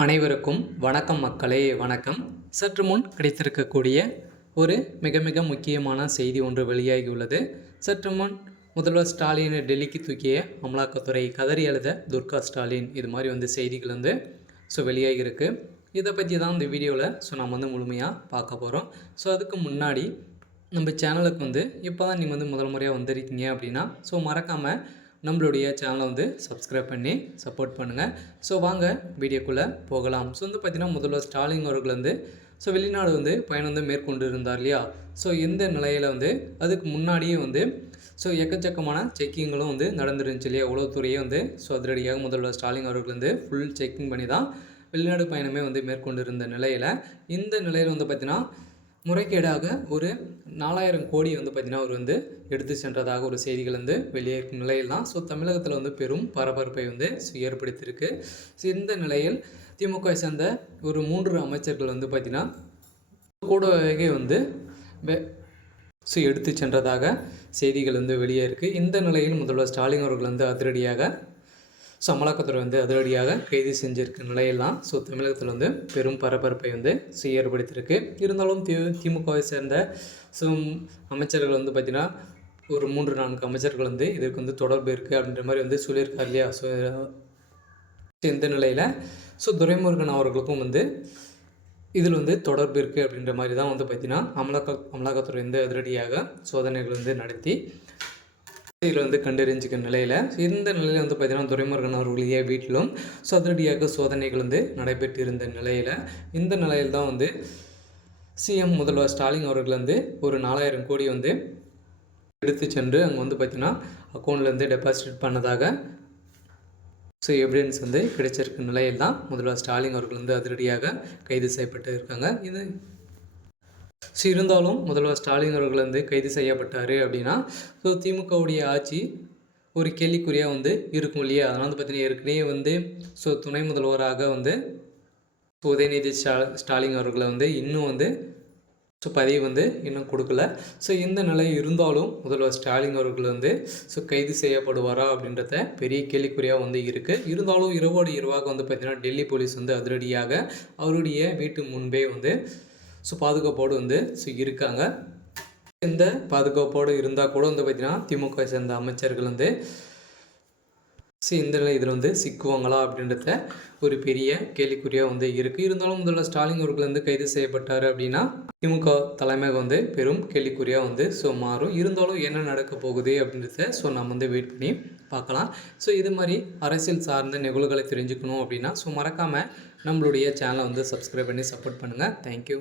அனைவருக்கும் வணக்கம் மக்களே, வணக்கம். சற்று முன் கிடைத்திருக்கக்கூடிய ஒரு மிக மிக முக்கியமான செய்தி ஒன்று வெளியாகியுள்ளது. சற்று முன் முதல்வர் ஸ்டாலினை டெல்லிக்கு தூக்கிய அமலாக்கத்துறை, கதறி எழுத துர்கா ஸ்டாலின், இது மாதிரி செய்திகள் வெளியாகியிருக்கு. இதை பற்றி தான் இந்த வீடியோவில் நம்ம முழுமையாக பார்க்க போகிறோம். அதுக்கு முன்னாடி நம்ம சேனலுக்கு இப்போ தான் நீங்கள் முதல் முறையாக வந்திருக்கீங்க அப்படின்னா மறக்காமல் நம்மளுடைய சேனலை சப்ஸ்கிரைப் பண்ணி சப்போர்ட் பண்ணுங்கள். வாங்க வீடியோக்குள்ளே போகலாம். பார்த்திங்கன்னா முதல்வர் ஸ்டாலின் அவர்கள் வெளிநாடு பயணம் மேற்கொண்டு இருந்தார் இல்லையா. இந்த நிலையில் அதுக்கு முன்னாடியே எக்கச்சக்கமான செக்கிங்களும் நடந்துருந்துச்சு இல்லையா. உளவுத்துறையே அதிரடியாக முதல்வர் ஸ்டாலின் அவர்கள் ஃபுல் செக்கிங் பண்ணி தான் வெளிநாடு பயணமே மேற்கொண்டு இருந்த நிலையில், இந்த நிலையில் பார்த்திங்கன்னா முறைகேடாக ஒரு 4000 கோடி பார்த்திங்கன்னா அவர் எடுத்து சென்றதாக ஒரு செய்திகள் வெளியேறும் நிலையில் தான் தமிழகத்தில் பெரும் பரபரப்பை ஏற்படுத்தியிருக்கு. இந்த நிலையில் திமுக சேர்ந்த ஒரு 3 அமைச்சர்கள் பார்த்திங்கன்னா கூடவே எடுத்து சென்றதாக செய்திகள் வெளியேறிருக்கு. இந்த நிலையில் முதல்வர் ஸ்டாலின் அவர்கள் அதிரடியாக அமலாக்கத்துறை அதிரடியாக கைது செஞ்சிருக்க நிலையெல்லாம் தமிழகத்தில் பெரும் பரபரப்பை ஏற்படுத்தியிருக்கு. இருந்தாலும் திமுகவை சேர்ந்த அமைச்சர்கள் பார்த்திங்கன்னா ஒரு 3-4 அமைச்சர்கள் இதற்கு தொடர்பு இருக்குது அப்படின்ற மாதிரி சொல்லியிருக்கார் இல்லையா. இந்த நிலையில் துரைமுருகன் அவர்களுக்கும் இதில் தொடர்பு இருக்குது அப்படின்ற மாதிரி தான் பார்த்திங்கன்னா அமலாக்கத்துறை அதிரடியாக சோதனைகள் நடத்தி இதில் கண்டறிஞ்சிக்க நிலையில், இந்த நிலையில் பார்த்திங்கன்னா துரைமுருகன் அவர்களுடைய வீட்டிலும் அதிரடியாக சோதனைகள் நடைபெற்று இருந்த நிலையில், இந்த நிலையில் தான் சிஎம் முதல்வர் ஸ்டாலின் அவர்கள் ஒரு 4000 கோடி எடுத்து சென்று அங்கே பார்த்திங்கன்னா அக்கௌண்ட்டில் டெபாசிட் பண்ணதாக எவிடன்ஸ் கிடைச்சிருக்க நிலையில் தான் முதல்வர் ஸ்டாலின் அவர்கள் அதிரடியாக கைது செய்யப்பட்டு இருக்காங்க. இது இருந்தாலும் முதல்வர் ஸ்டாலின் அவர்கள் கைது செய்யப்பட்டார் அப்படின்னா திமுகவுடைய ஆட்சி ஒரு கேள்விக்குறியாக இருக்கும் இல்லையா. அதனால் பார்த்திங்கன்னா ஏற்கனவே துணை முதல்வராக உதயநிதி ஸ்டாலின் அவர்களை இன்னும் பதவி இன்னும் கொடுக்கல. இந்த நிலை இருந்தாலும் முதல்வர் ஸ்டாலின் அவர்கள் கைது செய்யப்படுவாரா அப்படின்றத பெரிய கேள்விக்குறியாக இருக்குது. இருந்தாலும் இரவோடு இரவாக பார்த்திங்கன்னா டெல்லி போலீஸ் அதிரடியாக அவருடைய வீட்டு முன்பே பாதுகாப்போடு இருக்காங்க. இந்த பாதுகாப்போடு இருந்தால் கூட பார்த்திங்கன்னா திமுக சேர்ந்த அமைச்சர்கள் இந்த இதில் சிக்குவாங்களா அப்படின்றத ஒரு பெரிய கேள்விக்குறியாக இருக்குது. இருந்தாலும் முதல்ல ஸ்டாலின் அவர்கள் கைது செய்யப்பட்டார் அப்படின்னா திமுக தலைமை பெரும் கேள்விக்குறியாக மாறும். இருந்தாலும் என்ன நடக்க போகுது அப்படின்றத நம்ம வெயிட் பண்ணி பார்க்கலாம். இது மாதிரி அரசியல் சார்ந்த நிகழ்வுகளை தெரிஞ்சுக்கணும் அப்படின்னா மறக்காமல் நம்மளுடைய சேனலை சப்ஸ்கிரைப் பண்ணி சப்போர்ட் பண்ணுங்கள். தேங்க்யூ.